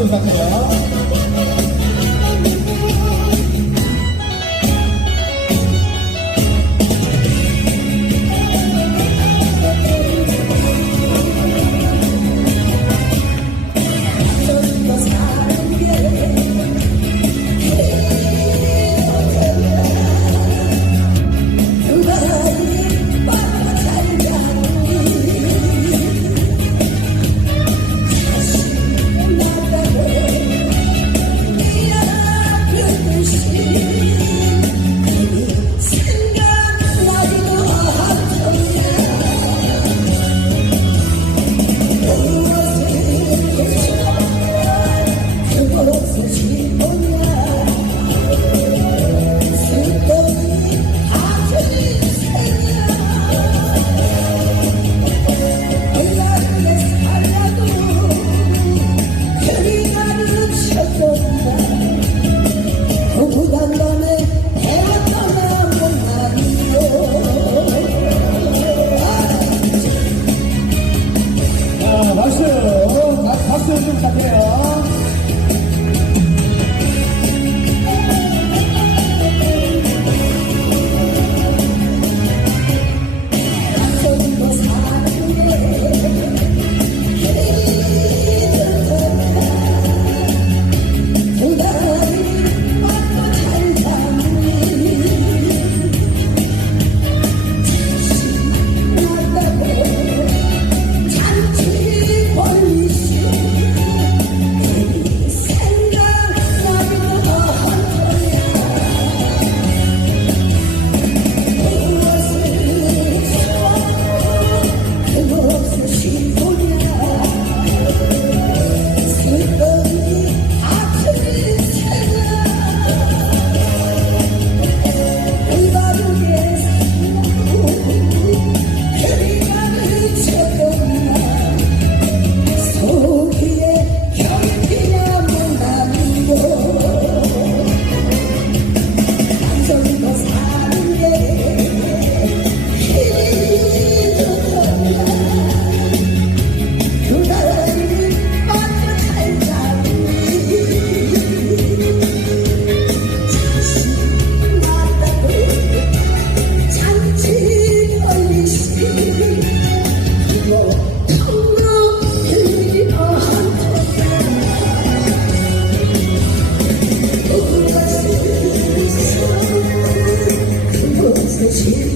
부탁드려요. see